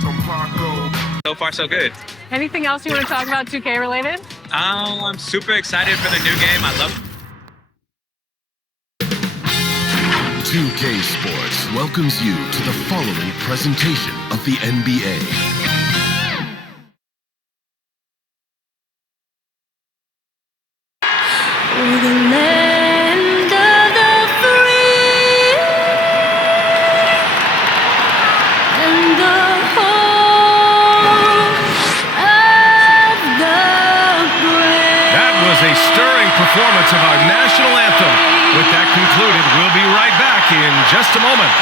So far, so good. Anything else you want to talk about 2K related? I'm super excited for the new game. I love 2K Sports welcomes you to the following presentation of the NBA. A stirring performance of our national anthem. With that concluded, we'll be right back in just a moment.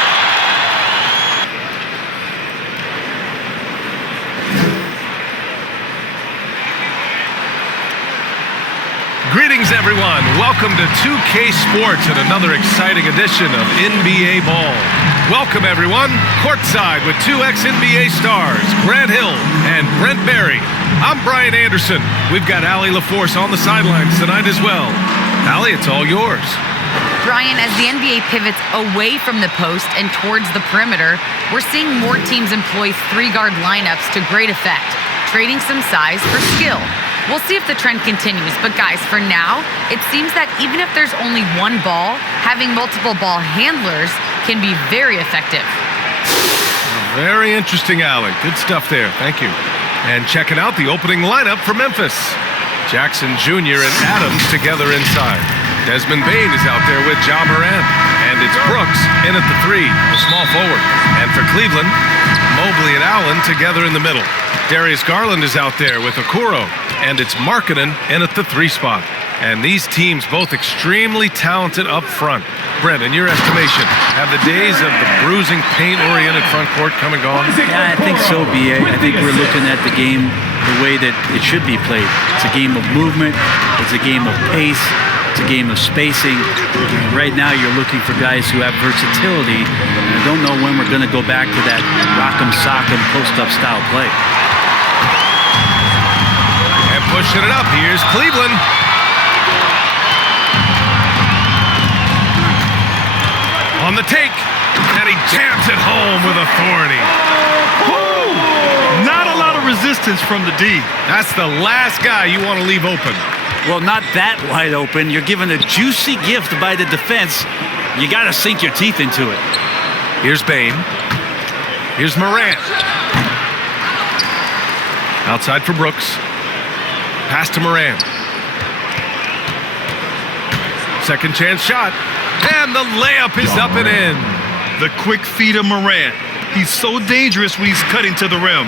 Greetings, everyone. Welcome to 2K Sports and another exciting edition of NBA Ball. Welcome, everyone. Courtside with two ex-NBA stars, Grant Hill and Brent Barry. I'm Brian Anderson. We've got Allie LaForce on the sidelines tonight as well. Allie, it's all yours. Brian, as the NBA pivots away from the post and towards the perimeter, we're seeing more teams employ three-guard lineups to great effect, trading some size for skill. We'll see if the trend continues, but guys, for now, it seems that even if there's only one ball, having multiple ball handlers can be very effective. Very interesting, Allie. Good stuff there. Thank you. And checking out the opening lineup for Memphis. Jackson Jr. and Adams together inside. Desmond Bane is out there with Ja Morant. And it's Brooks in at the three, the small forward. And for Cleveland, Mobley and Allen together in the middle. Darius Garland is out there with Okoro. And it's Markkanen in at the three spot. And these teams both extremely talented up front. Brent, in your estimation, have the days of the bruising, paint-oriented front court come and gone? Yeah, I think so, B.A. I think we're looking at the game the way that it should be played. It's a game of movement. It's a game of pace. It's a game of spacing. Right now, you're looking for guys who have versatility. And I don't know when we're going to go back to that rock-em, sock-em, post-up style play. And pushing it up, here's Cleveland. On the take, and he jams it home with authority. Woo! Not a lot of resistance from the D. That's the last guy you want to leave open. Well, not that wide open. You're given a juicy gift by the defense. You got to sink your teeth into it. Here's Bane. Here's Morant. Outside for Brooks. Pass to Morant. Second chance shot. And the layup is up and in. The quick feed of Morant. He's so dangerous when he's cutting to the rim.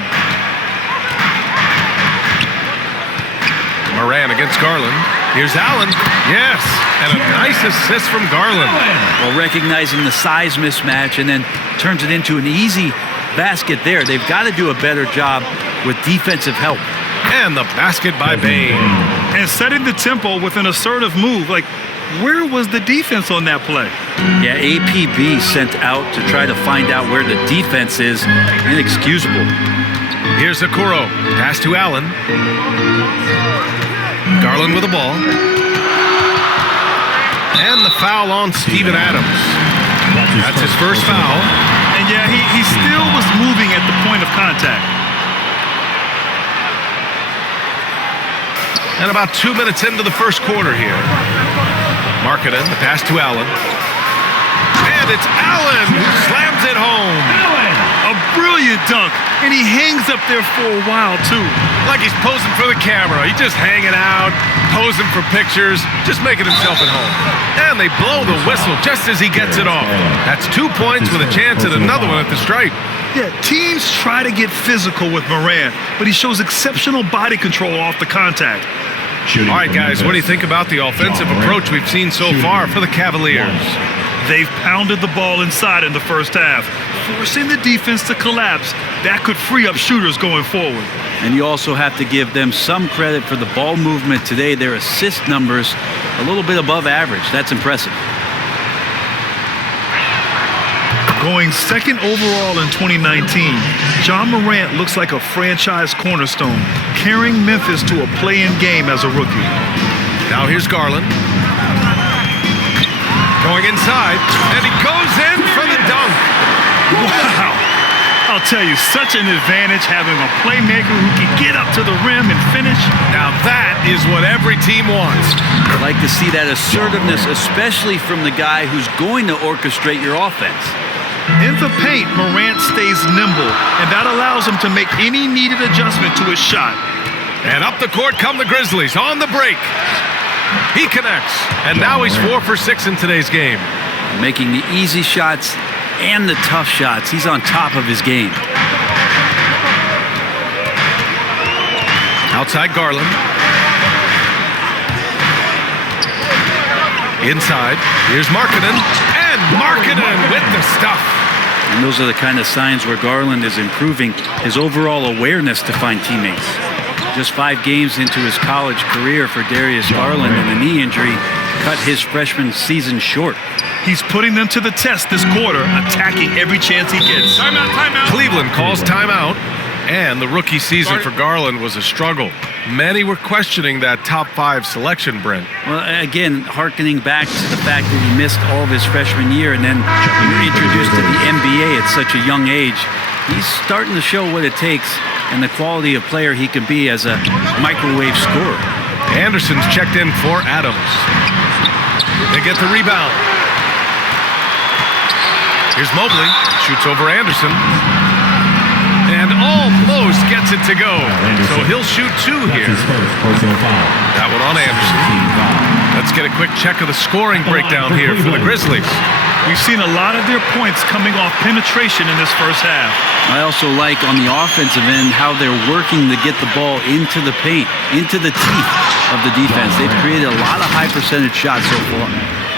Morant against Garland. Here's Allen. Yes. And a nice assist from Garland. Well, recognizing the size mismatch and then turns it into an easy basket there. They've got to do a better job with defensive help. And the basket by Bane. And setting the tempo with an assertive move. Like, where was the defense on that play? Yeah, APB sent out to try to find out where the defense is. Inexcusable. Here's Okoro. Pass to Allen. Garland with the ball. And the foul on Steven Adams. That's his first foul. And yeah, he still was moving at the point of contact. And about 2 minutes into the first quarter here. Markkanen, the pass to Allen. And it's Allen who slams it home. A brilliant dunk. And he hangs up there for a while, too. Like he's posing for the camera. He's just hanging out, posing for pictures, just making himself at home. And they blow the whistle just as he gets it off. That's 2 points with a chance at another one at the stripe. Yeah, teams try to get physical with Morant, but he shows exceptional body control off the contact. All right, guys, what do you think about the offensive approach we've seen so far for the Cavaliers? They've pounded the ball inside in the first half, forcing the defense to collapse. That could free up shooters going forward. And you also have to give them some credit for the ball movement today. Their assist numbers a little bit above average. That's impressive. Going second overall in 2019, Ja Morant looks like a franchise cornerstone, carrying Memphis to a play-in game as a rookie. Now here's Garland. Going inside, and he goes in for the dunk. Wow! A I'll tell you, such an advantage having a playmaker who can get up to the rim and finish. Now that is what every team wants. I like to see that assertiveness, especially from the guy who's going to orchestrate your offense. In the paint, Morant stays nimble, and that allows him to make any needed adjustment to his shot. And up the court come the Grizzlies on the break. He connects, and now he's 4 for 6 in today's game. Making the easy shots and the tough shots. He's on top of his game. Outside Garland. Inside, here's Markkanen, and Markkanen with the stuff. And those are the kind of signs where Garland is improving his overall awareness to find teammates. Just 5 games into his college career for Darius Garland, and the knee injury cut his freshman season short. He's putting them to the test this quarter, attacking every chance he gets. Timeout. Cleveland calls timeout, and the rookie season for Garland was a struggle. Many were questioning that top 5 selection, Brent. Well, again, hearkening back to the fact that he missed all of his freshman year and then you're introduced to the NBA at such a young age. He's starting to show what it takes and the quality of player he can be as a microwave scorer. Anderson's checked in for Adams. They get the rebound. Here's Mobley, shoots over Anderson, and almost gets it to go. So he'll shoot 2 here. That one on Anderson. Let's get a quick check of the scoring breakdown here for the Grizzlies. We've seen a lot of their points coming off penetration in this first half. I also like on the offensive end how they're working to get the ball into the paint, into the teeth of the defense. They've created a lot of high percentage shots so far.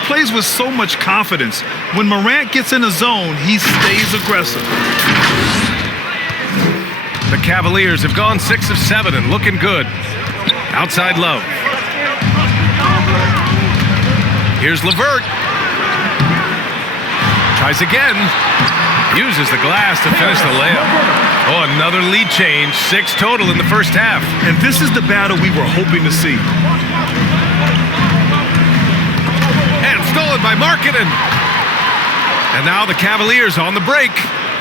Plays with so much confidence. When Morant gets in a zone, he stays aggressive. The Cavaliers have gone 6 of 7 and looking good. Outside Love. Here's LeVert. Tries again. Uses the glass to finish the layup. Oh, another lead change. 6 total in the first half. And this is the battle we were hoping to see. And stolen by Markkanen. And now the Cavaliers on the break.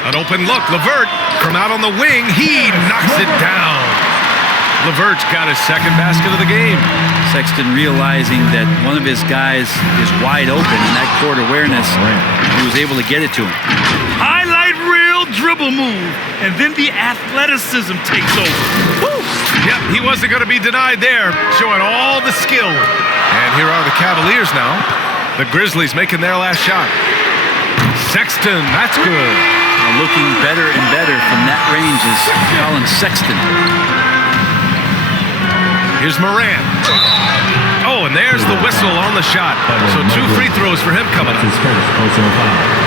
An open look. LeVert from out on the wing. He knocks it down. LeVert's got his second basket of the game. Sexton realizing that one of his guys is wide open in that court awareness. He was able to get it to him. Highlight reel dribble move. And then the athleticism takes over. Woo! Yep, he wasn't going to be denied there. Showing all the skill. And here are the Cavaliers now. The Grizzlies making their last shot. Sexton, that's good. Looking better and better from that range is Colin Sexton. Here's Morant. Oh, and there's the whistle on the shot. So 2 free throws for him coming up.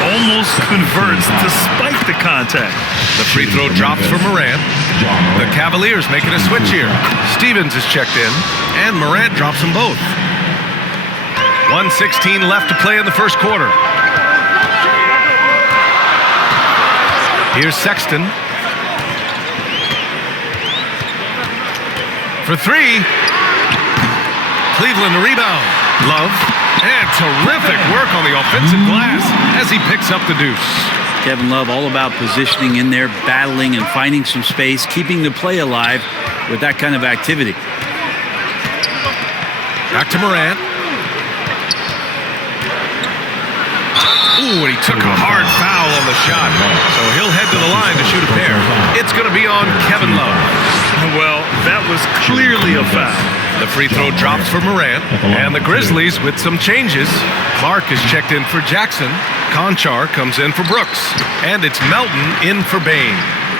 Almost converts despite the contact. The free throw drops for Morant. The Cavaliers making a switch here. Stevens is checked in, and Morant drops them both. 1:16 left to play in the first quarter. Here's Sexton. For 3. Cleveland rebound. Love. And terrific work on the offensive glass as he picks up the deuce. Kevin Love all about positioning in there, battling and finding some space, keeping the play alive with that kind of activity. Back to Morant. Ooh, and he took a hard foul on the shot. So he'll head to the line to shoot a pair. It's going to be on Kevin Love. Well, that was clearly a foul. The free throw drops for Morant. And the Grizzlies with some changes. Clark is checked in for Jackson. Conchar comes in for Brooks. And it's Melton in for Bain.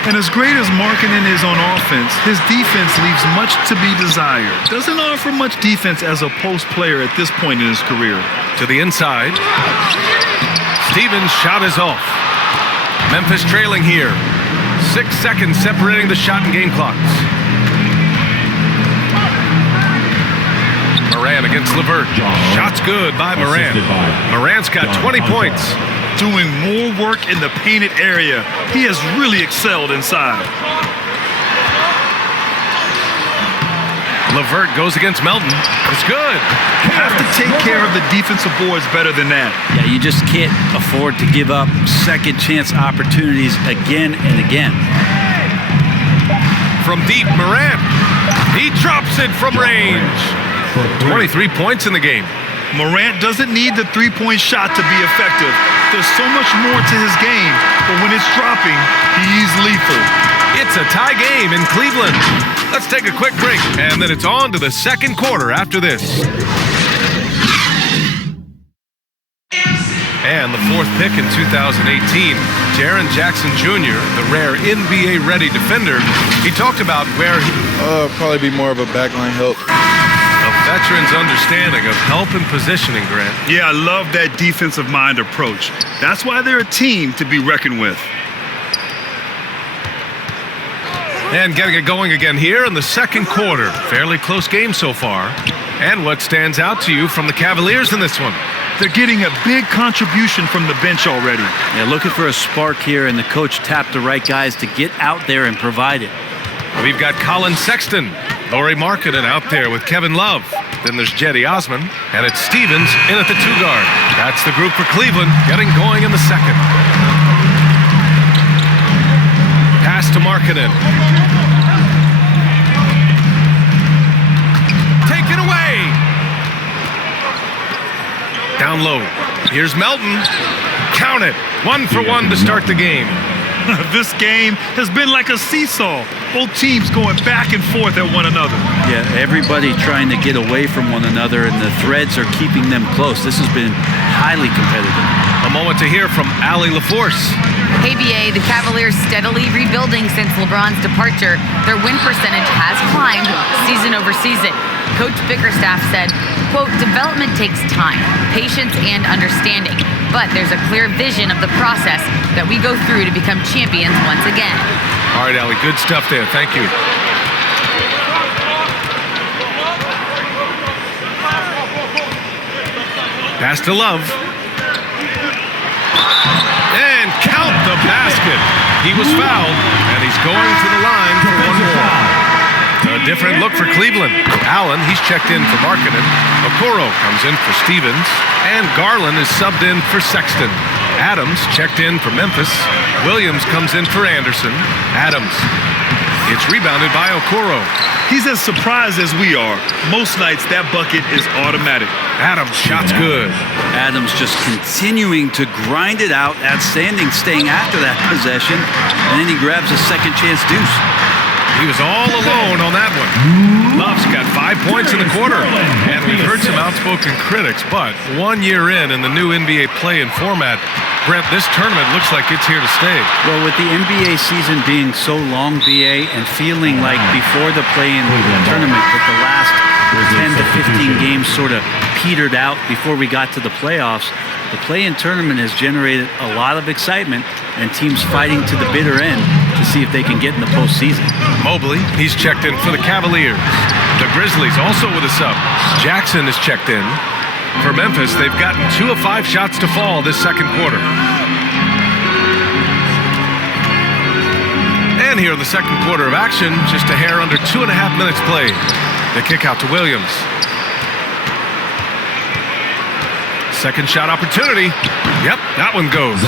And as great as Markkanen is on offense, his defense leaves much to be desired. Doesn't offer much defense as a post player at this point in his career. To the inside. Stevens' shot is off. Memphis trailing here. 6 seconds separating the shot and game clocks. Morant against LeVert. Shot's good by Morant. Morant's got 20 points. Doing more work in the painted area. He has really excelled inside. Levert goes against Melton. It's good. You have to take care of the defensive boards better than that. Yeah, you just can't afford to give up second chance opportunities again and again. From deep, Morant. He drops it from range. 23 points in the game. Morant doesn't need the three-point shot to be effective. There's so much more to his game, but when it's dropping, he's lethal. It's a tie game in Cleveland. Let's take a quick break, and then it's on to the second quarter after this. And the fourth pick in 2018, Jaren Jackson Jr., the rare NBA-ready defender, he talked about where he... Probably be more of a backline help. A veteran's understanding of help and positioning, Grant. Yeah, I love that defensive mind approach. That's why they're a team to be reckoned with. And getting it going again here in the second quarter. Fairly close game so far. And what stands out to you from the Cavaliers in this one? They're getting a big contribution from the bench already. Yeah, looking for a spark here, and the coach tapped the right guys to get out there and provide it. We've got Colin Sexton, Lauri Markkanen out there with Kevin Love. Then there's Jetty Osman, and it's Stevens in at the two guard. That's the group for Cleveland getting going in the second. Pass to Markkanen. Taken away. Down low. Here's Melton. Count it. 1 for 1 to start the game. This game has been like a seesaw. Both teams going back and forth at one another. Yeah, everybody trying to get away from one another, and the threads are keeping them close. This has been highly competitive. A moment to hear from Allie LaForce. Hey, BA, the Cavaliers steadily rebuilding since LeBron's departure. Their win percentage has climbed season over season. Coach Bickerstaff said, quote, development takes time, patience, and understanding. But there's a clear vision of the process that we go through to become champions once again. All right, Allie, good stuff there. Thank you. Pass to Love. And count the basket. He was fouled, and he's going to the line for one more. A different look for Cleveland. Allen, he's checked in for Markkanen. Okoro comes in for Stevens. And Garland is subbed in for Sexton. Adams checked in for Memphis. Williams comes in for Anderson. Adams. It's rebounded by Okoro. He's as surprised as we are. Most nights, that bucket is automatic. Adams, shot's good. Adams just continuing to grind it out, outstanding, staying after that possession, and then he grabs a second chance deuce. He was all alone on that one. Love's got 5 points in the quarter. And we've heard some outspoken critics, but 1 year in the new NBA play-in format, Brent, this tournament looks like it's here to stay. Well, with the NBA season being so long, BA, and feeling like before the play-in tournament that the last 10 to 15 games sort of petered out before we got to the playoffs, the play-in tournament has generated a lot of excitement and teams fighting to the bitter end to see if they can get in the postseason. Mobley, he's checked in for the Cavaliers. The Grizzlies also with a sub. Jackson is checked in. For Memphis, they've gotten 2 of 5 shots to fall this second quarter. And here in the second quarter of action, just a hair under 2.5 minutes played. The kick out to Williams. Second shot opportunity. Yep, that one goes.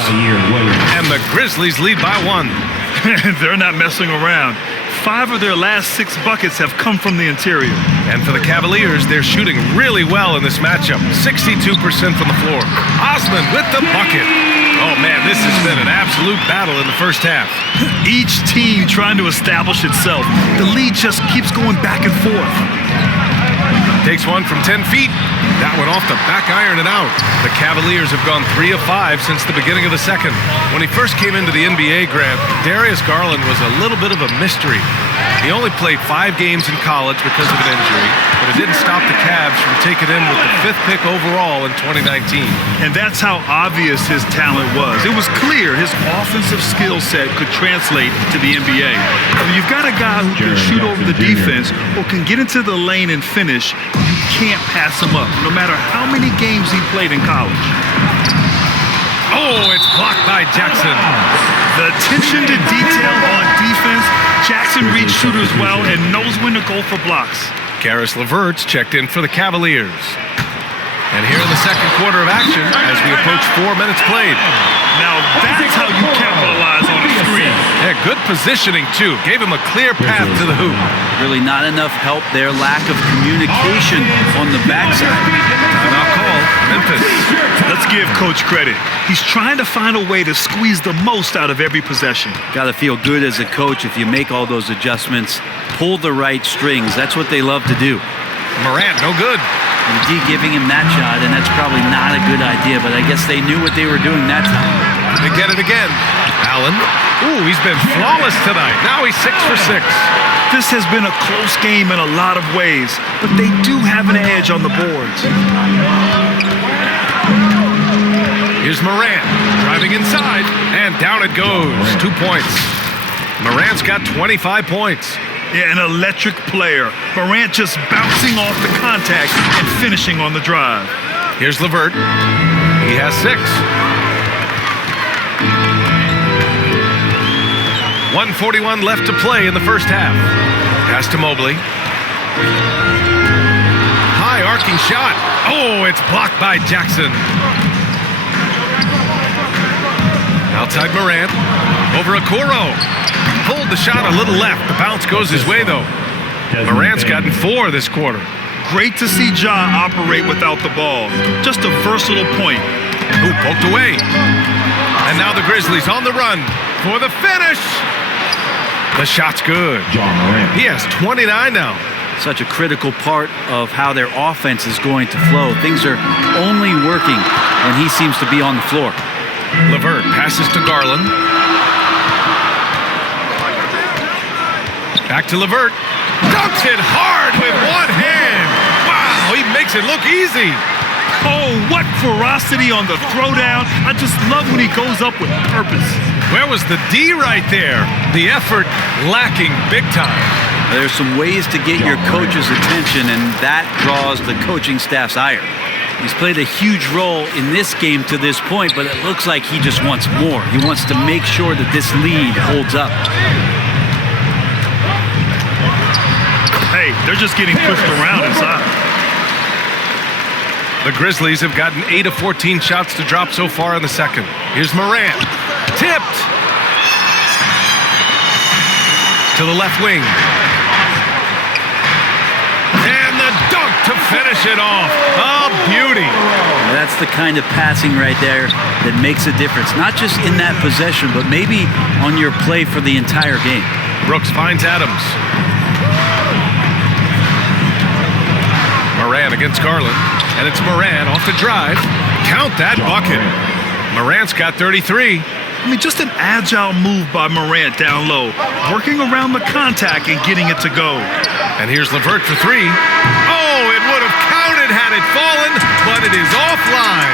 And the Grizzlies lead by 1. They're not messing around. 5 of their last 6 buckets have come from the interior. And for the Cavaliers, they're shooting really well in this matchup. 62% from the floor. Osman with the bucket. Oh, man, this has been an absolute battle in the first half. Each team trying to establish itself. The lead just keeps going back and forth. Takes one from 10 feet. That one off the back iron and out. The Cavaliers have gone 3 of 5 since the beginning of the second. When he first came into the NBA, Grant, Darius Garland was a little bit of a mystery. He only played 5 games in college because of an injury, but it didn't stop the Cavs from taking him with the 5th pick overall in 2019. And that's how obvious his talent was. It was clear his offensive skill set could translate to the NBA. When you've got a guy who can shoot over the defense or can get into the lane and finish, you can't pass him up, no matter how many games he played in college. Oh, it's blocked by Jackson. The attention to detail on defense, Jackson reads shooters well and knows when to go for blocks. Karis LeVert's checked in for the Cavaliers. And here in the second quarter of action as we approach 4 minutes played. Now that's how you capitalize on a screen. Yeah, good positioning, too. Gave him a clear path to the hoop. Really not enough help there. Lack of communication on the backside. Timeout call, Memphis. Let's give Coach credit. He's trying to find a way to squeeze the most out of every possession. Got to feel good as a coach if you make all those adjustments, pull the right strings. That's what they love to do. Morant, no good. And D giving him that shot, and that's probably not a good idea, but I guess they knew what they were doing that time. They get it again. Allen. Ooh, he's been flawless tonight. Now he's 6 for 6. This has been a close game in a lot of ways, but they do have an edge on the boards. Here's Morant driving inside, and down it goes. 2 points. Morant's got 25 points. Yeah, an electric player. Morant just bouncing off the contact and finishing on the drive. Here's LeVert. He has 6. 1:41 left to play in the first half. Pass to Mobley. High arcing shot. Oh, it's blocked by Jackson. Outside Morant. Over Okoro. Pulled the shot a little left. The bounce goes his way, though. Morant's gotten 4 this quarter. Great to see Ja operate without the ball. Just a versatile point. Ooh, poked away. And now the Grizzlies on the run for the finish. The shot's good. He has 29 now. Such a critical part of how their offense is going to flow. Things are only working when he seems to be on the floor. LeVert passes to Garland. Back to LeVert. Dunks it hard with one hand. Wow, he makes it look easy. Oh, what ferocity on the throwdown. I just love when he goes up with purpose. Where was the D right there? The effort lacking big time. There's some ways to get your coach's attention, and that draws the coaching staff's ire. He's played a huge role in this game to this point, but it looks like he just wants more. He wants to make sure that this lead holds up. Hey, they're just getting pushed around inside. The Grizzlies have gotten 8 of 14 shots to drop so far in the second. Here's Morant. Tipped. To the left wing. And the dunk to finish it off. A beauty. That's the kind of passing right there that makes a difference. Not just in that possession, but maybe on your play for the entire game. Brooks finds Adams. Morant against Garland. And it's Morant off the drive. Count that bucket. Morant's got 33. I mean, just an agile move by Morant down low, working around the contact and getting it to go. And here's LeVert for 3. Oh, it would have counted had it fallen, but it is offline.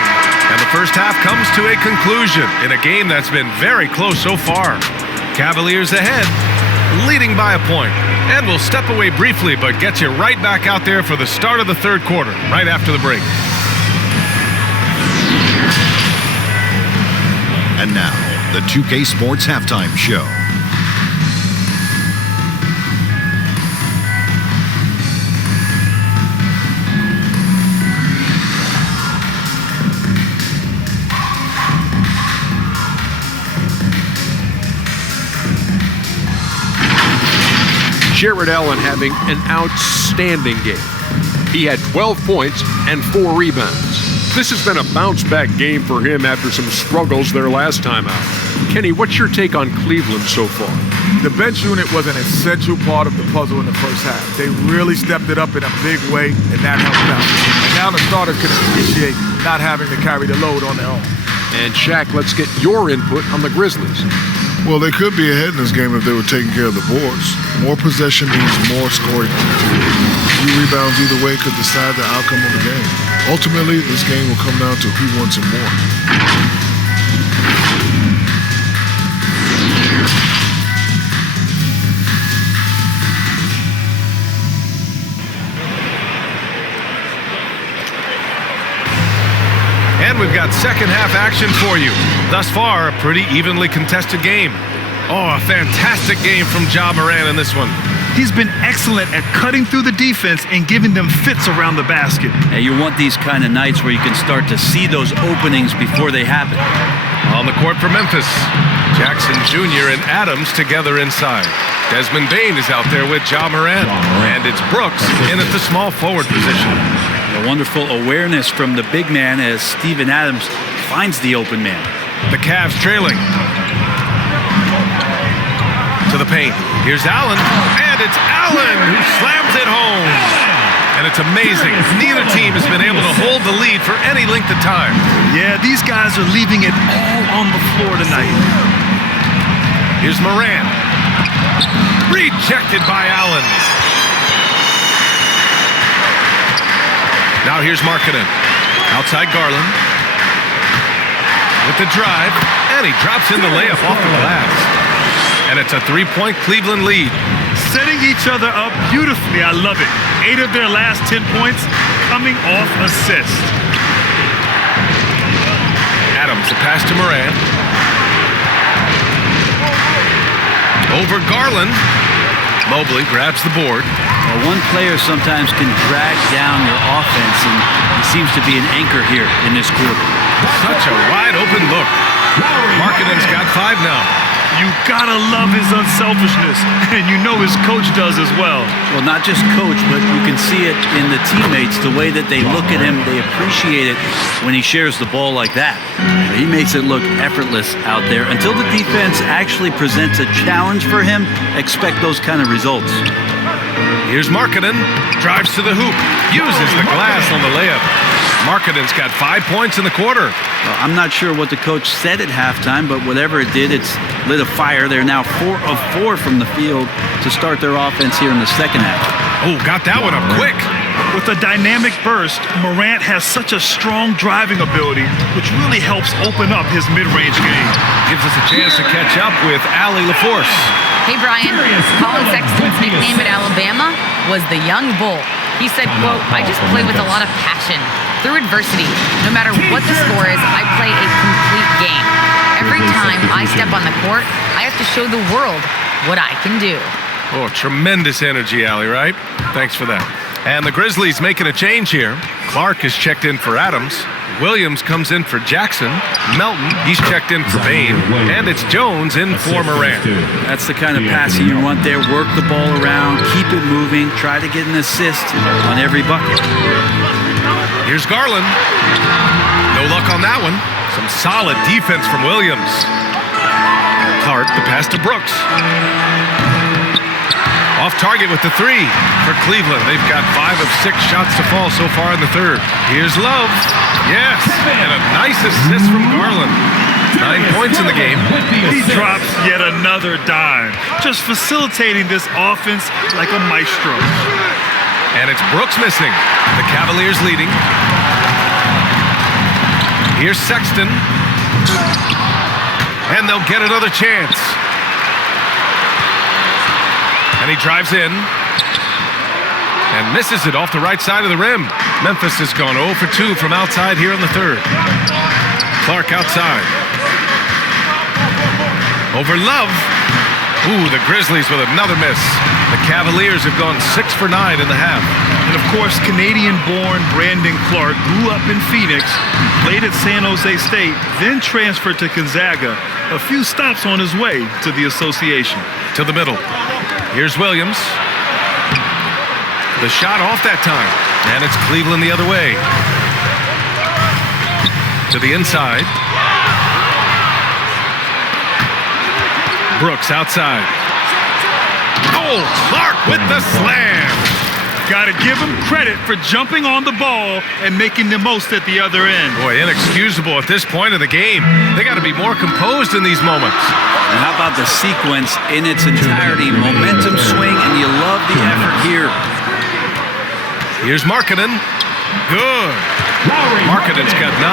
And the first half comes to a conclusion in a game that's been very close so far. Cavaliers ahead, leading by a point. And we'll step away briefly, but get you right back out there for the start of the third quarter, right after the break. And now, the 2K Sports Halftime Show. Jared Allen having an outstanding game. He had 12 points and 4 rebounds. This has been a bounce-back game for him after some struggles their last time out. Kenny, what's your take on Cleveland so far? The bench unit was an essential part of the puzzle in the first half. They really stepped it up in a big way, and that helped out. And now the starters can appreciate not having to carry the load on their own. And Shaq, let's get your input on the Grizzlies. Well, they could be ahead in this game if they were taking care of the boards. More possession means more scoring. A few rebounds either way could decide the outcome of the game. Ultimately, this game will come down to who wants it more. And we've got second half action for you. Thus far, a pretty evenly contested game. Oh, a fantastic game from Ja Morant in this one. He's been excellent at cutting through the defense and giving them fits around the basket. And you want these kind of nights where you can start to see those openings before they happen. On the court for Memphis, Jackson Jr. and Adams together inside. Desmond Bane is out there with Ja Morant. And it's Brooks in at the small forward position. A wonderful awareness from the big man as Steven Adams finds the open man. The Cavs trailing. To the paint. Here's Allen, and it's Allen who slams it home. And it's amazing. Neither team has been able to hold the lead for any length of time. Yeah, these guys are leaving it all on the floor tonight. Here's Morant. Rejected by Allen. Now here's Markkanen. Outside Garland. With the drive, and he drops in the layup off the glass. And it's a three-point Cleveland lead. Setting each other up beautifully. I love it. 8 of their last 10 points coming off assists. Adams, the pass to Morant. Over Garland. Mobley grabs the board. Now, one player sometimes can drag down your offense, and he seems to be an anchor here in this quarter. Such a wide-open look. Markkanen's got 5 now. You gotta love his unselfishness, and you know his coach does as well. Well, not just coach, but you can see it in the teammates, the way that they look at him. They appreciate it when he shares the ball like that. He makes it look effortless out there. Until the defense actually presents a challenge for him, expect those kind of results. Here's Markkanen, drives to the hoop, uses the glass on the layup. Markkanen's got 5 points in the quarter. Well, I'm not sure what the coach said at halftime, but whatever it did, it's lit a fire. They're now 4 of 4 from the field to start their offense here in the second half. Oh, got that one up quick. With a dynamic burst, Morant has such a strong driving ability, which really helps open up his mid-range game. Gives us a chance to catch up with Allie LaForce. Hey, Brian, Colin Sexton's nickname at Alabama was the Young Bull. He said, quote, "I just play with a lot of passion. Through adversity, no matter what the score is, I play a complete game. Every time I step on the court, I have to show the world what I can do." Oh, tremendous energy, Allie, right? Thanks for that. And the Grizzlies making a change here. Clark is checked in for Adams. Williams comes in for Jackson. Melton, he's checked in for Bane. And it's Jones in for Morant. That's the kind of passing you want there. Work the ball around, keep it moving, try to get an assist on every bucket. Here's Garland. No luck on that one. Some solid defense from Williams. Clark, the pass to Brooks. Off target with the 3 for Cleveland. They've got 5 of 6 shots to fall so far in the third. Here's Love. Yes, and a nice assist from Garland. 9 points in the game. He drops yet another dime, just facilitating this offense like a maestro. And it's Brooks missing. The Cavaliers leading. Here's Sexton. And they'll get another chance. And he drives in and misses it off the right side of the rim. Memphis has gone 0 for 2 from outside here in the third. Clark outside. Over Love. Ooh, the Grizzlies with another miss. The Cavaliers have gone 6 for 9 in the half. And of course, Canadian-born Brandon Clark grew up in Phoenix, played at San Jose State, then transferred to Gonzaga. A few stops on his way to the association. To the middle. Here's Williams. The shot off that time. And it's Cleveland the other way. To the inside. Brooks outside. Oh, Clark with the slam. Got to give him credit for jumping on the ball and making the most at the other end. Boy, inexcusable at this point of the game. They got to be more composed in these moments. And how about the sequence in its entirety? Momentum swing, and you love the effort here. Here's Markkanen. Good. Markkanen's got 9.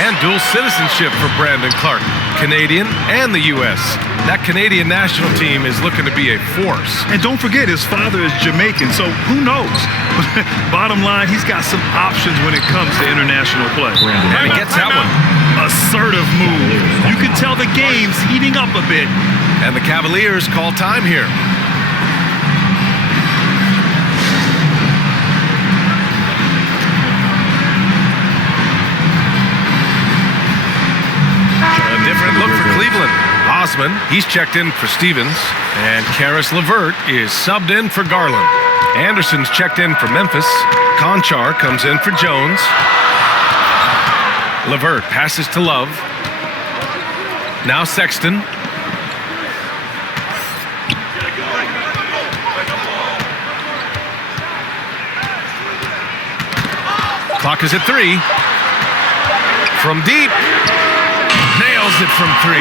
And dual citizenship for Brandon Clark. Canadian and the U.S. That Canadian national team is looking to be a force. And don't forget, his father is Jamaican, so who knows? Bottom line, he's got some options when it comes to international play. And he gets that one. Assertive move. You can tell the game's heating up a bit. And the Cavaliers call time here. A different look for Cleveland. Osman, he's checked in for Stevens. And Karis LeVert is subbed in for Garland. Anderson's checked in for Memphis. Conchar comes in for Jones. LeVert passes to Love. Now Sexton. Clock is at 3. From deep. Nails it from 3.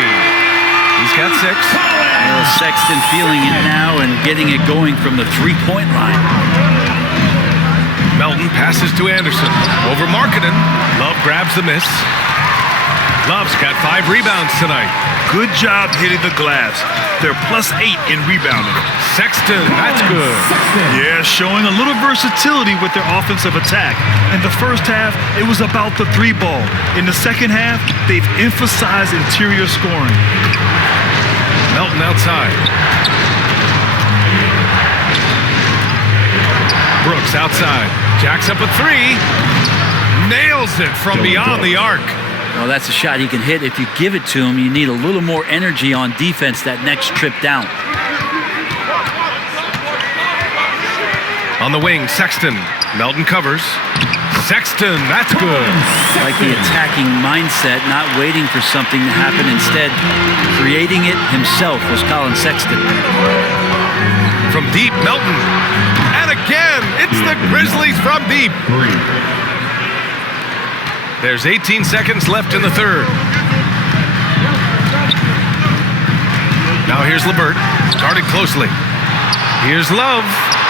He's got 6. Well, Sexton feeling it now and getting it going from the three-point line. Melton passes to Anderson. Over Markkanen. Love grabs the miss. Love's got 5 rebounds tonight. Good job hitting the glass. They're +8 in rebounding. Sexton, that's good. Yeah, showing a little versatility with their offensive attack. In the first half, it was about the 3 ball. In the second half, they've emphasized interior scoring. Melton outside. Brooks outside. Jacks up a 3. Nails it from beyond the arc. Well, that's a shot he can hit. If you give it to him, you need a little more energy on defense that next trip down. On the wing, Sexton. Melton covers. Sexton, that's good. Like the attacking mindset, not waiting for something to happen. Instead, creating it himself was Colin Sexton. From deep, Melton. And again, it's the Grizzlies from deep. There's 18 seconds left in the third. Now here's LeVert, guarded closely. Here's Love.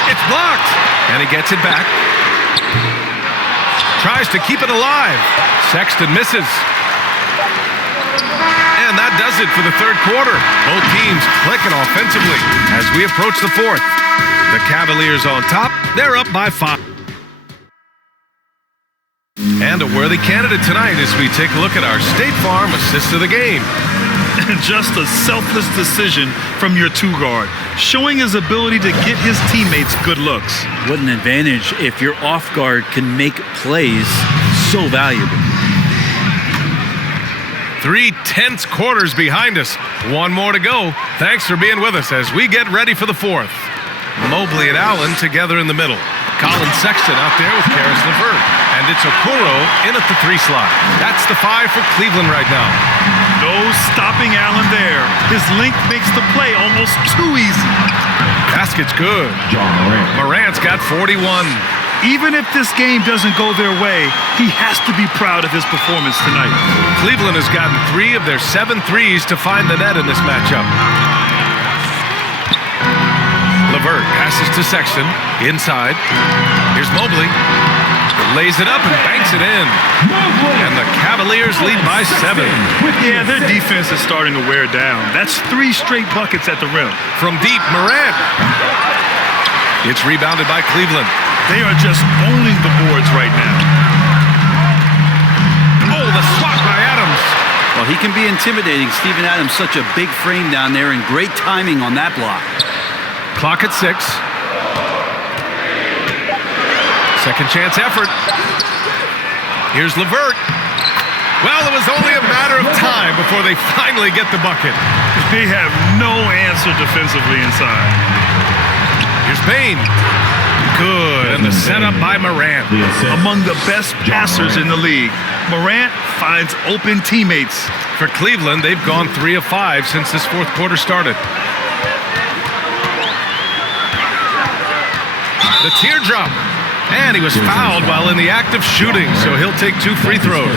It's blocked. And he gets it back. Tries to keep it alive. Sexton misses. And that does it for the third quarter. Both teams clicking offensively as we approach the fourth. The Cavaliers on top. They're up by 5. And a worthy candidate tonight as we take a look at our State Farm assist of the game. Just a selfless decision from your 2 guard, showing his ability to get his teammates good looks. What an advantage if your off guard can make plays so valuable. 3 tense quarters behind us. 1 more to go. Thanks for being with us as we get ready for the fourth. Mobley and Allen together in the middle. Colin Sexton out there with Karis LeVert. And it's Okoro in at the 3 slot. That's the 5 for Cleveland right now. No stopping Allen there. His length makes the play almost too easy. Basket's good. Morant's got 41. Even if this game doesn't go their way, he has to be proud of his performance tonight. Cleveland has gotten 3 of their 7 threes to find the net in this matchup. LeVert passes to Sexton. Inside. Here's Mobley. Lays it up and banks it in. And the Cavaliers lead by 7. Yeah, their defense is starting to wear down. That's 3 straight buckets at the rim. From deep, Morant. It's rebounded by Cleveland. They are just owning the boards right now. Oh, the swat by Adams. Well, he can be intimidating. Steven Adams, such a big frame down there, and great timing on that block. Clock at 6. Second chance effort. Here's LeVert. Well, it was only a matter of time before they finally get the bucket. They have no answer defensively inside. Here's Payne. Good, and the setup by Morant. Among the best passers in the league, Morant finds open teammates. For Cleveland, they've gone 3 of 5 since this fourth quarter started. The teardrop. And he was fouled while in the act of shooting, so he'll take 2 free throws.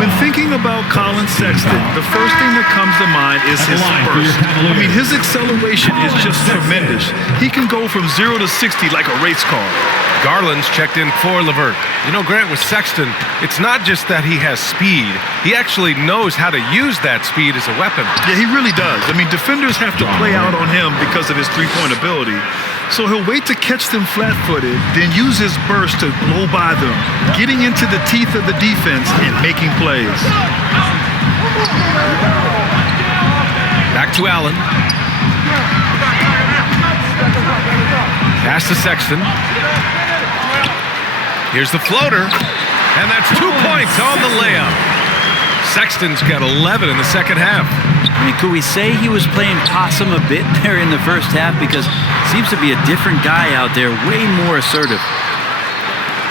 When thinking about Colin Sexton, the first thing that comes to mind is his burst. I mean, his acceleration is just tremendous. He can go from 0 to 60 like a race car. Garland's checked in for LeVert. You know, Grant, with Sexton, it's not just that he has speed. He actually knows how to use that speed as a weapon. Yeah, he really does. I mean, defenders have to play out on him because of his three-point ability. So he'll wait to catch them flat-footed, then use his burst to blow by them, getting into the teeth of the defense and making plays. Back to Allen. Pass to Sexton. Here's the floater. And that's 2 points on the layup. Sexton's got 11 in the second half. I mean, could we say he was playing possum a bit there in the first half? Because seems to be a different guy out there, way more assertive.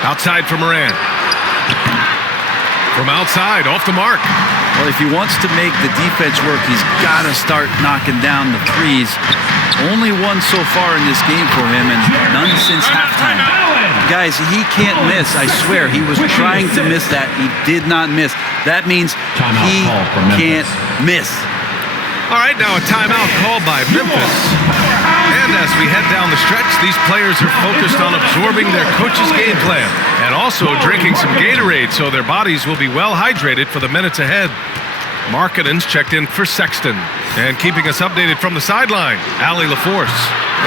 Outside for Moran. From outside, off the mark. Well, if he wants to make the defense work, he's got to start knocking down the threes. Only one so far in this game for him, and none since halftime. Guys, he can't miss, I swear. He was trying to miss that. He did not miss. That means he can't miss. All right, now a timeout called by Memphis. And as we head down the stretch, these players are focused on absorbing their coach's game plan and also drinking some Gatorade so their bodies will be well hydrated for the minutes ahead. Markkanen's checked in for Sexton. And keeping us updated from the sideline, Allie LaForce.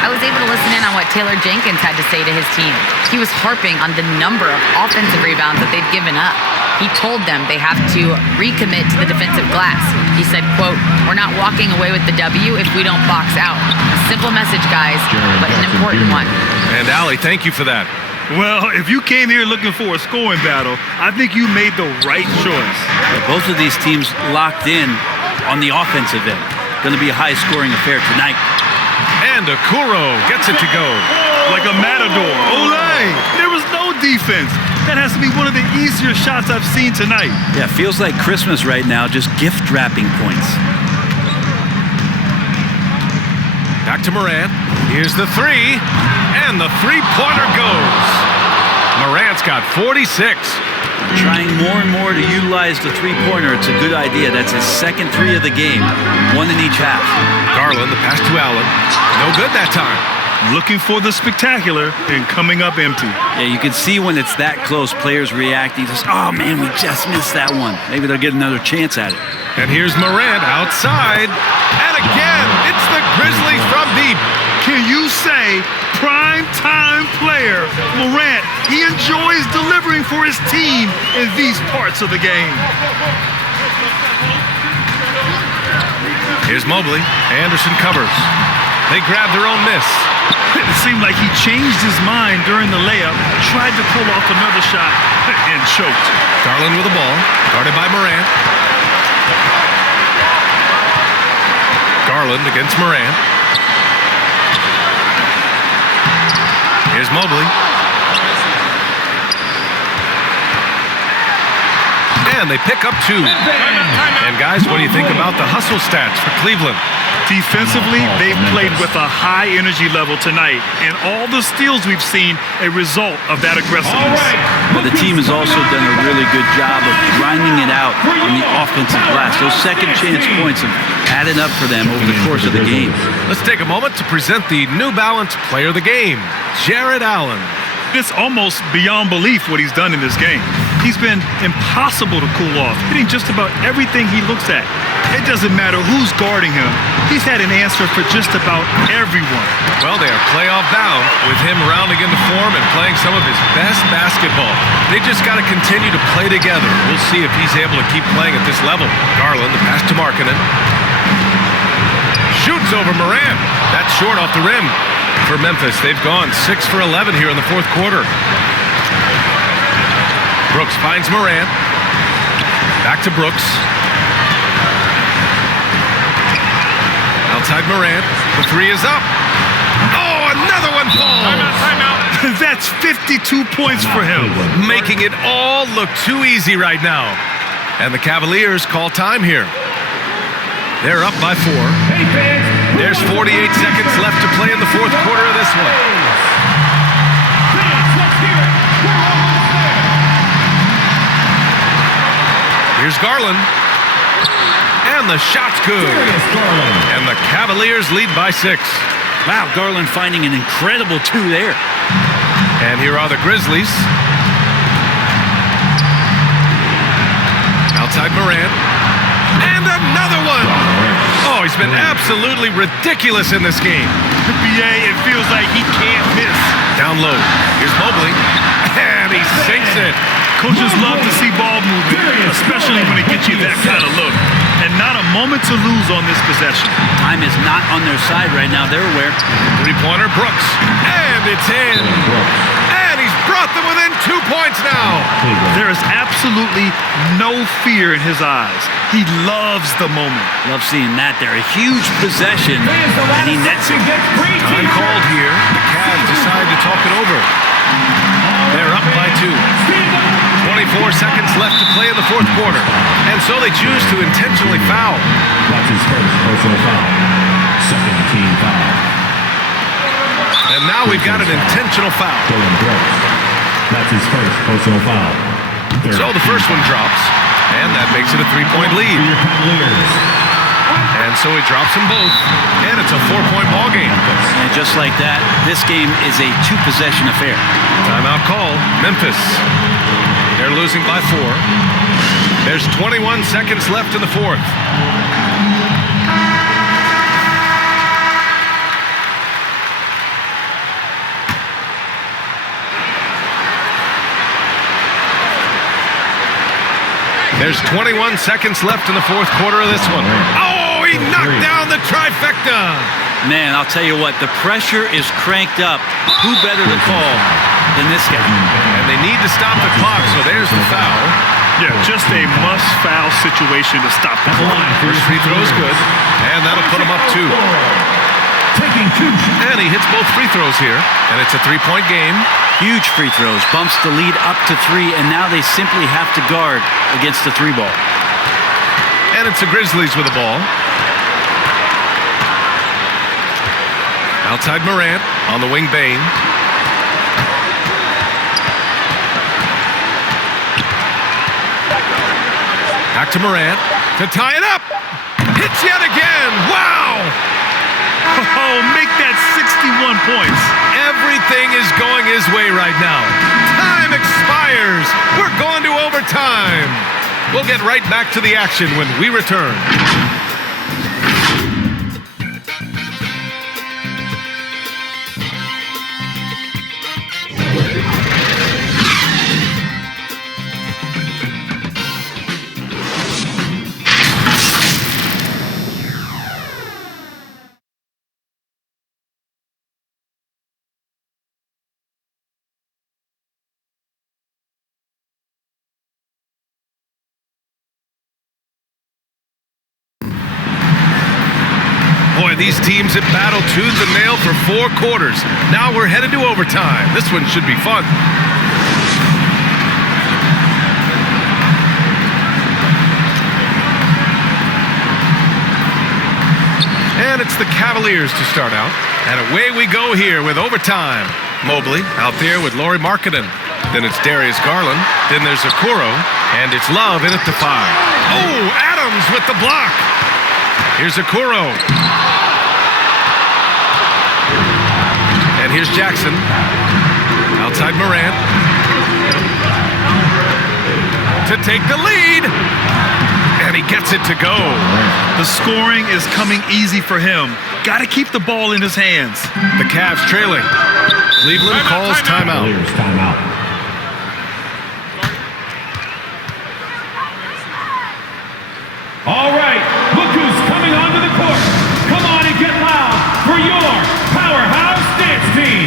I was able to listen in on what Taylor Jenkins had to say to his team. He was harping on the number of offensive rebounds that they've given up. He told them they have to recommit to the defensive glass. He said, quote, "We're not walking away with the W if we don't box out." A simple message, guys, but an important one. And Allie, thank you for that. Well, if you came here looking for a scoring battle, I think you made the right choice. Both of these teams locked in on the offensive end. Going to be a high-scoring affair tonight. And Okoro gets it to go. Like a matador. Olay! There was no defense. That has to be one of the easier shots I've seen tonight. Yeah, feels like Christmas right now, just gift-wrapping points. Back to Moran. Here's the three. And the three-pointer goes. Morant's got 46. Trying more and more to utilize the three-pointer. It's a good idea. That's his second three of the game. One in each half. Garland, the pass to Allen. No good that time. Looking for the spectacular and coming up empty. Yeah, you can see when it's that close, players reacting. Just, oh, man, we just missed that one. Maybe they'll get another chance at it. And here's Morant outside. And again, it's the Grizzlies from deep. Can you say prime-time player Morant? He enjoys delivering for his team in these parts of the game. Here's Mobley. Anderson covers. They grab their own miss. It seemed like he changed his mind during the layup, tried to pull off another shot, and choked. Garland with the ball, guarded by Morant. Garland against Morant. Here's Mobley. And they pick up two. And guys, what do you think about the hustle stats for Cleveland? Defensively, they've played with a high energy level tonight, and all the steals we've seen a result of that aggressiveness. Well, the team has also done a really good job of grinding it out on the offensive glass. Those second chance points have added up for them over the course of the game. Let's take a moment to present the New Balance Player of the Game, Jared Allen. It's almost beyond belief what he's done in this game. He's been impossible to cool off, hitting just about everything he looks at. It doesn't matter who's guarding him. He's had an answer for just about everyone. Well, they are playoff bound with him rounding into form and playing some of his best basketball. They just got to continue to play together. We'll see if he's able to keep playing at this level. Garland, the pass to Markkanen. Shoots over Moran. That's short off the rim. For Memphis, they've gone 6 for 11 here in the fourth quarter. Brooks finds Moran. Back to Brooks. Outside Moran. The three is up. Oh, another one falls. Timeout. That's 52 points for him. Making it all look too easy right now. And the Cavaliers call time here. They're up by 4. There's 48 seconds left to play in the fourth quarter of this one. Here's Garland. And the shot's good. And the Cavaliers lead by 6. Wow, Garland finding an incredible 2 there. And here are the Grizzlies. Outside Moran. And another one! Oh, he's been absolutely ridiculous in this game. BA, it feels like he can't miss. Down low. Here's Mobley. And he sinks it. Coaches love to see ball movement, especially when it gets you that kind of look. and not a moment to lose on this possession. Time is not on their side right now. They're aware. Three-pointer, Brooks. And it's in. And he's brought them within 2 points now. There is absolutely no fear in his eyes. He loves the moment. Love seeing that there. A huge possession, and he nets it. Time called here. The Cavs decide to talk it over. They're up by 2. 24 seconds left to play in the fourth quarter. And so they choose to intentionally foul. That's his first personal foul. Second team foul. And now we've got an intentional foul. That's his first personal foul. So the first one drops, and that makes it a 3-point lead. And so he drops them both, and it's a 4-point ball game. And just like that, this game is a 2-possession affair. Timeout call, Memphis. They're losing by 4. There's 21 seconds left in the fourth. There's 21 seconds left in the fourth quarter of this one. Oh, he knocked down the trifecta. Man, I'll tell you what, the pressure is cranked up. Who better to call than this guy? And they need to stop the clock, so there's the foul. Yeah, just a must-foul situation to stop the clock. First free throw is good, and that'll put him up 2. And he hits both free throws here, and it's a 3-point game. Huge free throws, bumps the lead up to 3, and now they simply have to guard against the 3 ball. And it's the Grizzlies with the ball. Outside Morant, on the wing Bane. Back to Morant to tie it up. Hits yet again. Wow! Oh, make that 61 points. Everything is going his way right now. Time expires. We're going to overtime. We'll get right back to the action when we return. Boy, these teams have battled tooth and nail for 4 quarters. Now we're headed to overtime. This one should be fun. And it's the Cavaliers to start out. And away we go here with overtime. Mobley out there with Lauri Markkanen. Then it's Darius Garland. Then there's Okoro. And it's Love in at the 5. Oh, Adams with the block. Here's Okoro. And here's Jackson. Outside Morant. To take the lead. And he gets it to go. The scoring is coming easy for him. Got to keep the ball in his hands. The Cavs trailing. Cleveland calls timeout. All right, look who's coming onto the court. Come on and get loud for your powerhouse dance team.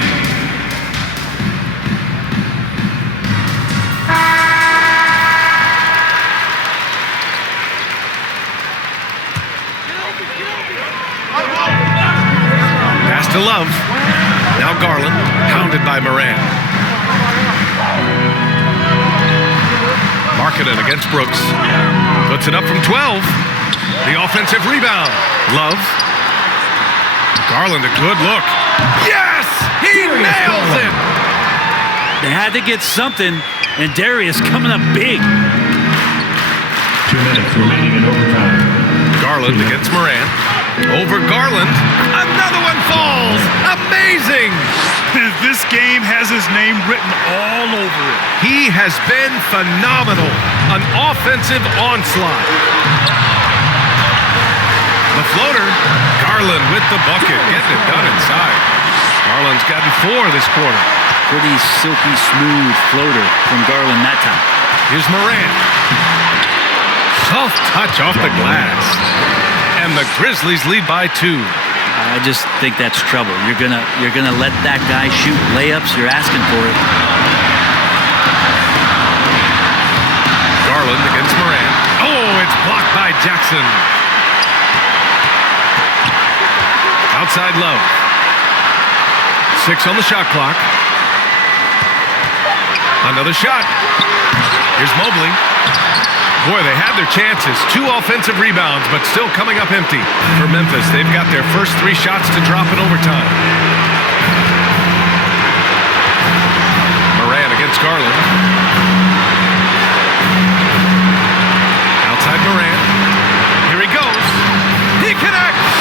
Pass to Love. Now Garland, pounded by Morant. Markkanen against Brooks. Puts it up from 12. The offensive rebound. Love. Garland, a good look. Yes! He nails it! They had to get something, and Darius coming up big. 2 minutes remaining in overtime. Garland against Morant. Over Garland. Another one falls. Amazing! This game has his name written all over it. He has been phenomenal. An offensive onslaught. The floater. Garland with the bucket. Getting it done inside. Garland's gotten 4 this quarter. Pretty silky smooth floater from Garland that time. Here's Morant. Soft touch off the glass. And the Grizzlies lead by 2. I just think that's trouble. You're gonna let that guy shoot layups. You're asking for it. Garland against Morant. Oh, it's blocked by Jackson. Outside Love. 6 on the shot clock. Another shot. Here's Mobley. Boy, they had their chances. 2 offensive rebounds, but still coming up empty for Memphis. They've got their first 3 shots to drop in overtime. Morant against Garland. Outside Morant. Here he goes. He connects.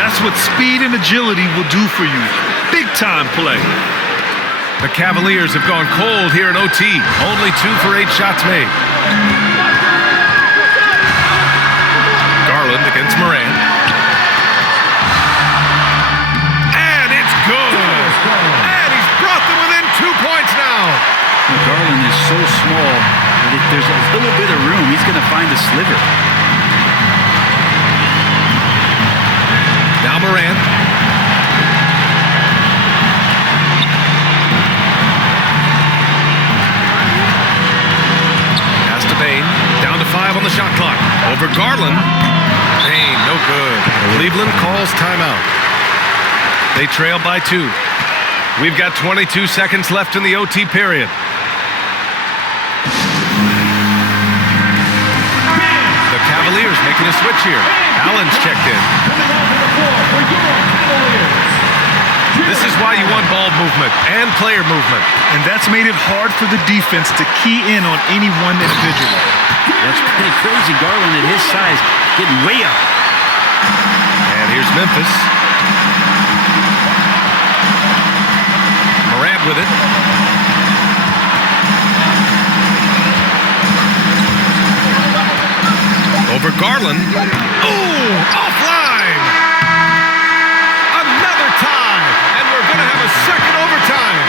That's what speed and agility will do for you. Big time play. The Cavaliers have gone cold here in OT. Only 2 for 8 shots made. Garland against Morant. And it's good. And he's brought them within 2 points now. Garland is so small that if there's a little bit of room, he's going to find a sliver. Now Morant. Pass to Bane. Down to 5 on the shot clock. Over Garland. Bane, no good. Cleveland calls timeout. They trail by 2. We've got 22 seconds left in the OT period. The Cavaliers making a switch here. Allen's checked in. This is why you want ball movement and player movement. And that's made it hard for the defense to key in on any one individual. That's pretty crazy. Garland at his size getting way up. And here's Memphis. Morant with it. Over Garland. Oh, offline. Another tie. And we're going to have a second overtime.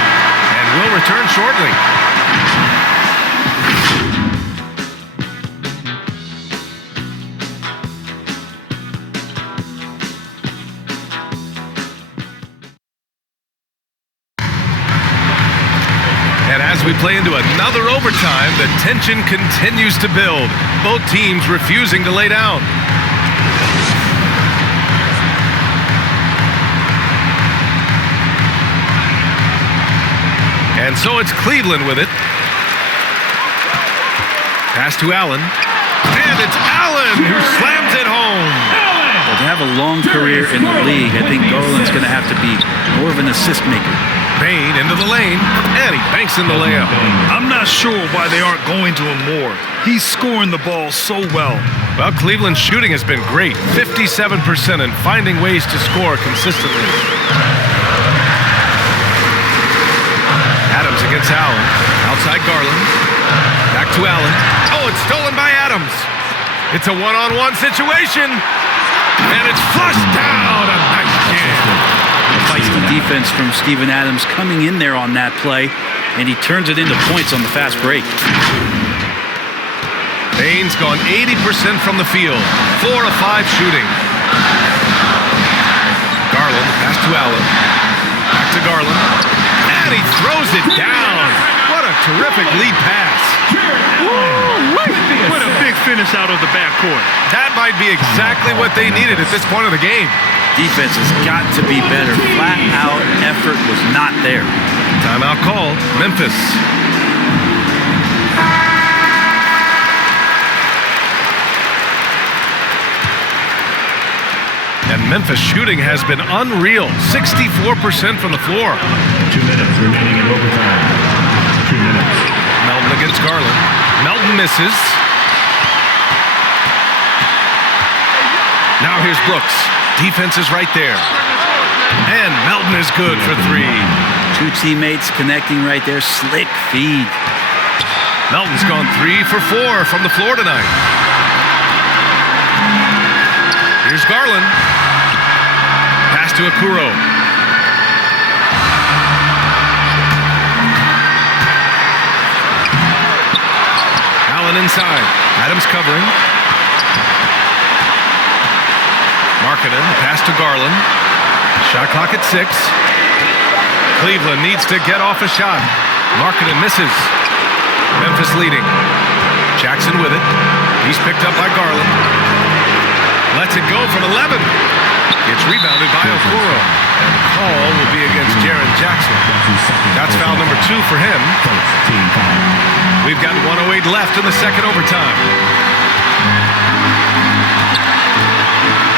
And we'll return shortly. And as we play into another overtime, the tension continues to build. Both teams refusing to lay down. And so it's Cleveland with it. Pass to Allen. And it's Allen who slams it home. Well, to have a long career in the league, I think Garland's going to have to be more of an assist maker. Bane into the lane, and he banks in the layup. I'm not sure why they aren't going to him more. He's scoring the ball so well. Well, Cleveland's shooting has been great, 57%, and finding ways to score consistently. Adams against Allen. Outside Garland. Back to Allen. Oh, it's stolen by Adams. It's a one-on-one situation. And it's flushed down. A nice jam. Feisty defense from Steven Adams coming in there on that play, and he turns it into points on the fast break. Bane's gone 80% from the field. 4 of 5 shooting. Garland, pass to Allen. Back to Garland. And he throws it down. What a terrific lead pass. What a big finish out of the backcourt. That might be exactly what they needed at this point of the game. Defense has got to be better. Flat out effort was not there. Timeout called. Memphis. And Memphis shooting has been unreal. 64% from the floor. 2 minutes remaining in overtime. 2 minutes. Melton against Garland. Melton misses. Now here's Brooks. Defense is right there. And Melton is good for 3. 2 teammates connecting right there. Slick feed. Melton's gone 3 for 4 from the floor tonight. Here's Garland. Pass to Okoro. Allen Allen inside. Adams covering. Markkanen, pass to Garland. Shot clock at 6. Cleveland needs to get off a shot. Markkanen misses. Memphis leading. Jackson with it. He's picked up by Garland. Lets it go from 11. It's rebounded by Okoro. And the call will be against Jaren Jackson. That's foul number 2 for him. We've got 1:08 left in the second overtime.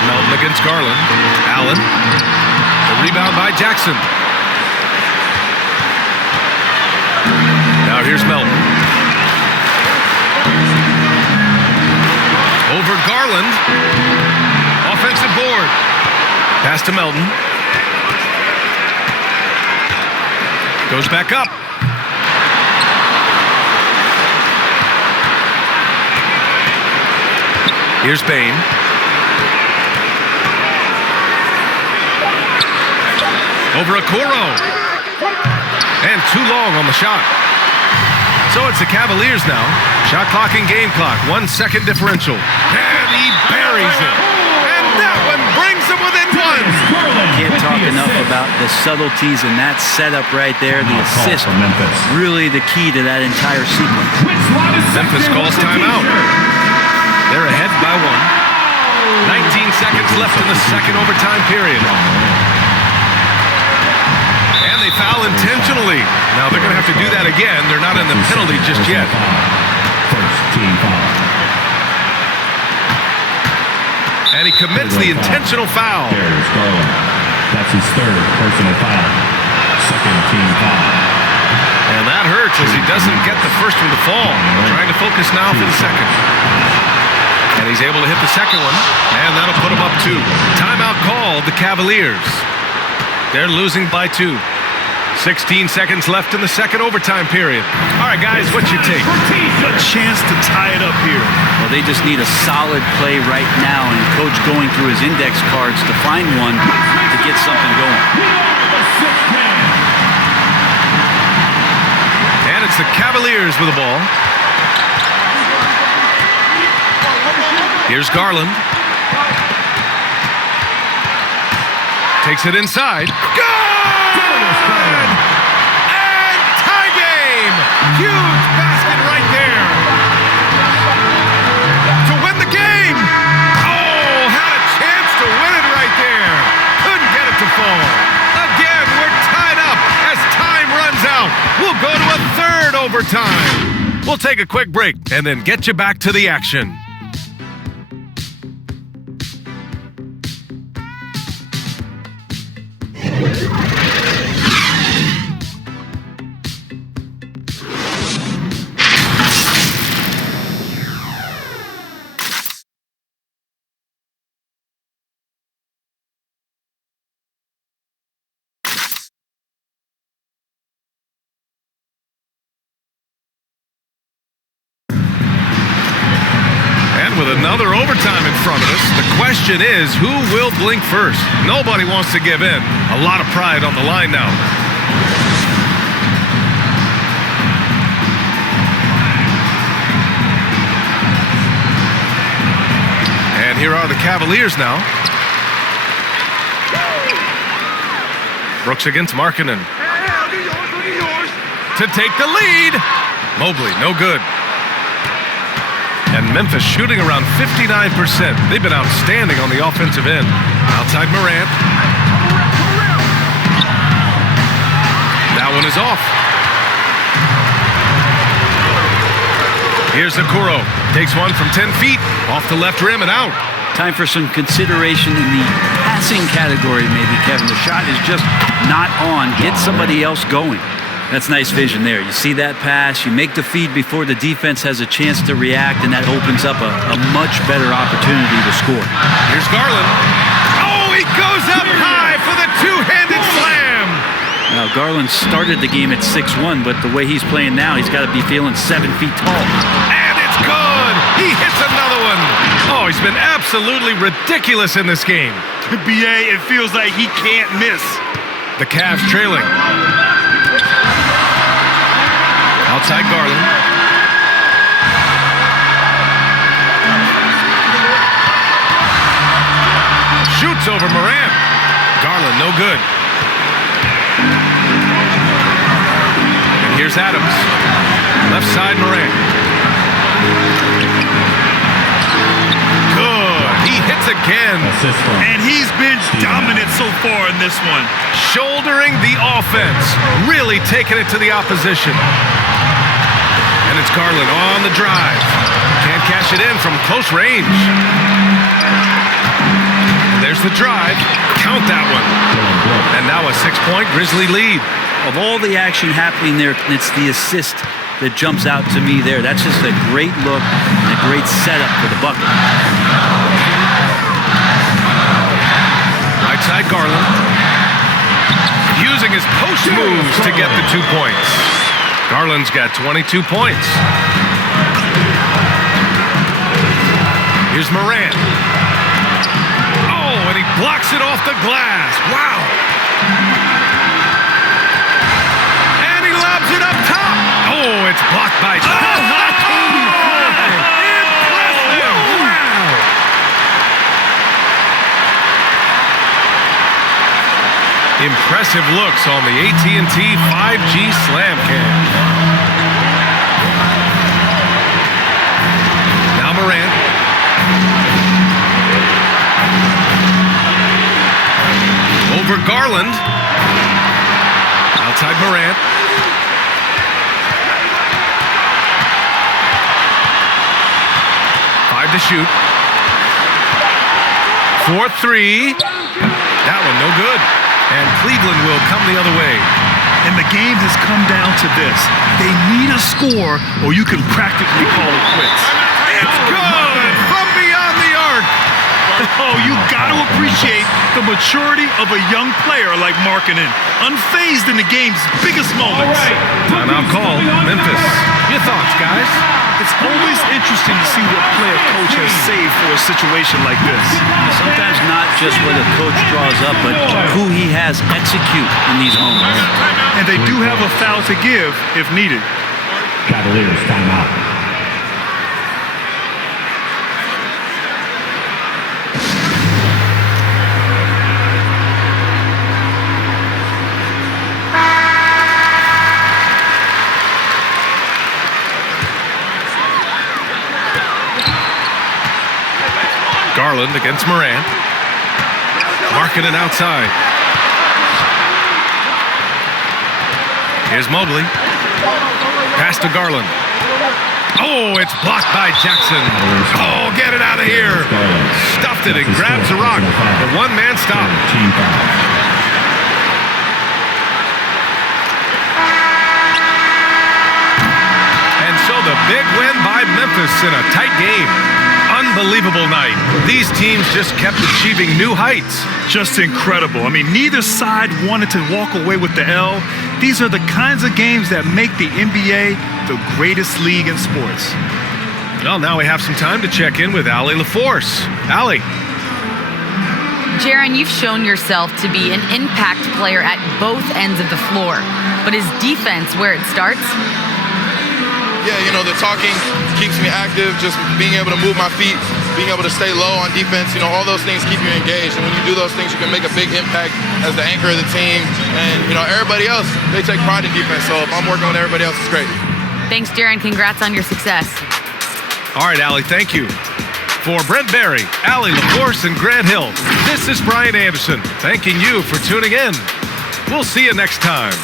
Melton against Garland. Allen. The rebound by Jackson. Now here's Melton. Over Garland. Offensive board. Pass to Melton. Goes back up. Here's Bane. Over Okoro. And too long on the shot. So it's the Cavaliers now. Shot clock and game clock. 1 second differential. And he buries it. And that one brings them within 1. Can't talk enough about the subtleties in that setup right there. The assist, really the key to that entire sequence. Memphis calls timeout. They're ahead by 1. 19 seconds left in the second overtime period. And they foul intentionally. Now they're going to have to do that again. They're not in the penalty just yet. First team foul. And he commits the intentional foul. Darius Garland. That's his 3rd personal foul. Second team foul. And that hurts as he doesn't get the first one to fall. Trying to focus now for the second. And he's able to hit the second one. And that'll put him up 2. Timeout called the Cavaliers. They're losing by 2. 16 seconds left in the second overtime period. All right, guys, what's your take? A chance to tie it up here. Well, they just need a solid play right now, and Coach going through his index cards to find one to get something going. And it's the Cavaliers with the ball. Here's Garland. Takes it inside. Good! And tie game! Huge basket right there. To win the game! Oh, had a chance to win it right there. Couldn't get it to fall. Again, we're tied up as time runs out. We'll go to a 3rd overtime. We'll take a quick break and then get you back to the action. With another overtime in front of us, the question is, who will blink first? Nobody wants to give in. A lot of pride on the line now. And here are the Cavaliers now. Brooks against Markkanen. To take the lead. Mobley, no good. And Memphis shooting around 59%. They've been outstanding on the offensive end. Outside Morant. That one is off. Here's Okoro. Takes one from 10 feet. Off the left rim and out. Time for some consideration in the passing category, maybe, Kevin. The shot is just not on. Get somebody else going. That's nice vision there. You see that pass, you make the feed before the defense has a chance to react, and that opens up a much better opportunity to score. Here's Garland. Oh, he goes up high for the two-handed slam. Now, Garland started the game at 6'1", but the way he's playing now, he's got to be feeling 7 feet tall. And it's good. He hits another one. Oh, he's been absolutely ridiculous in this game. BA, it feels like he can't miss. The Cavs trailing. Outside Garland. Looks over Morant. Garland, no good. And here's Adams. Left side, Morant. Good. He hits again. And he's been dominant so far in this one. Shouldering the offense. Really taking it to the opposition. And it's Garland on the drive. Can't cash it in from close range. And there's the drive. Count that one. And now a 6-point Grizzly lead. Of all the action happening there, it's the assist that jumps out to me there. That's just a great look and a great setup for the bucket. Right side Garland. Using his post moves to get the 2 points. Garland's got 22 points. Here's Morant. Oh, and he blocks it off the glass. Wow. And he lobs it up top. Oh, it's blocked by Impressive looks on the AT&T 5G Slam Cam. Now Morant. Over Garland. Outside Morant. Five to shoot. 4-3. That one no good. And Cleveland will come the other way. And the game has come down to this. They need a score or you can practically call it quits. It's good from beyond the arc. Oh, you got to appreciate the maturity of a young player like Markkanen. Unfazed in the game's biggest moments. Timeout call, Memphis. Your thoughts, guys? It's always interesting to see what play a coach has saved for a situation like this. Sometimes not just what a coach draws up, but who he has execute in these moments. And they do have a foul to give if needed. Cavaliers timeout. Garland against Morant. Markkanen outside. Here's Mobley. Pass to Garland. Oh, it's blocked by Jackson. Oh, get it out of here. Stuffed it and grabs the rock. The one-man stop. And so the big win by Memphis in a tight game. Unbelievable night. These teams just kept achieving new heights. Just incredible. I mean, neither side wanted to walk away with the L. These are the kinds of games that make the NBA the greatest league in sports. Well, now we have some time to check in with Allie LaForce. Allie. Jaron, you've shown yourself to be an impact player at both ends of the floor. But is defense where it starts? Yeah, you know, the talking keeps me active, just being able to move my feet, being able to stay low on defense, you know, all those things keep you engaged. And when you do those things, you can make a big impact as the anchor of the team. And, you know, everybody else, they take pride in defense. So if I'm working with everybody else, it's great. Thanks, Jaron. Congrats on your success. All right, Allie, thank you. For Brent Barry, Allie LaForce, and Grant Hill, this is Brian Anderson, thanking you for tuning in. We'll see you next time.